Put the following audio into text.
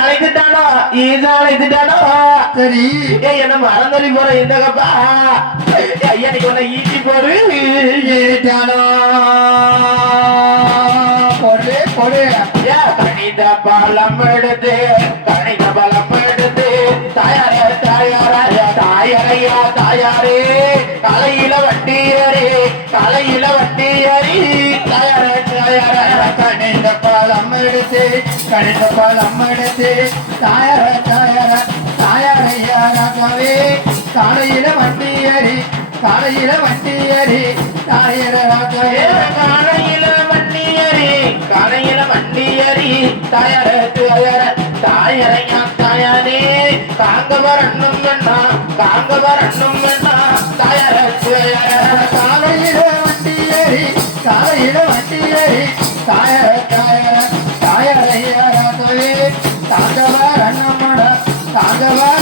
அழைத்துட்டானோ? ஈசா அழைத்துட்டானோ? சரி. ஏ என்ன மறந்தளி போற எந்தகப்பா ஐயா நீ உன்னை ஈட்டி போரு ஈட்டானோ போடு போடு. கணித பலம் எடுத்து கணித பலம் எடுத்து தாயாரே தாயாரா தாயாரையா தாயாரே கலையில வட்டியரே கலையில வட்டியரே பழம் எடுத்து கணித பழம் எடுத்து தாயார தாயார தாயாரையாராகவே காலையில வண்டி ஏறி காலையில வண்டி ஏறி தாயாராகவே காலையில வண்டியரி காலையில வண்டியரி தாயார தாயார தாயாரையா தாயாரே? காங்க வரணும் வேணா காங்க வரணும் வேணா தாயார தாயார. காலையில வண்டி ஏறி காலையில வண்டி ஏறி தாயார ela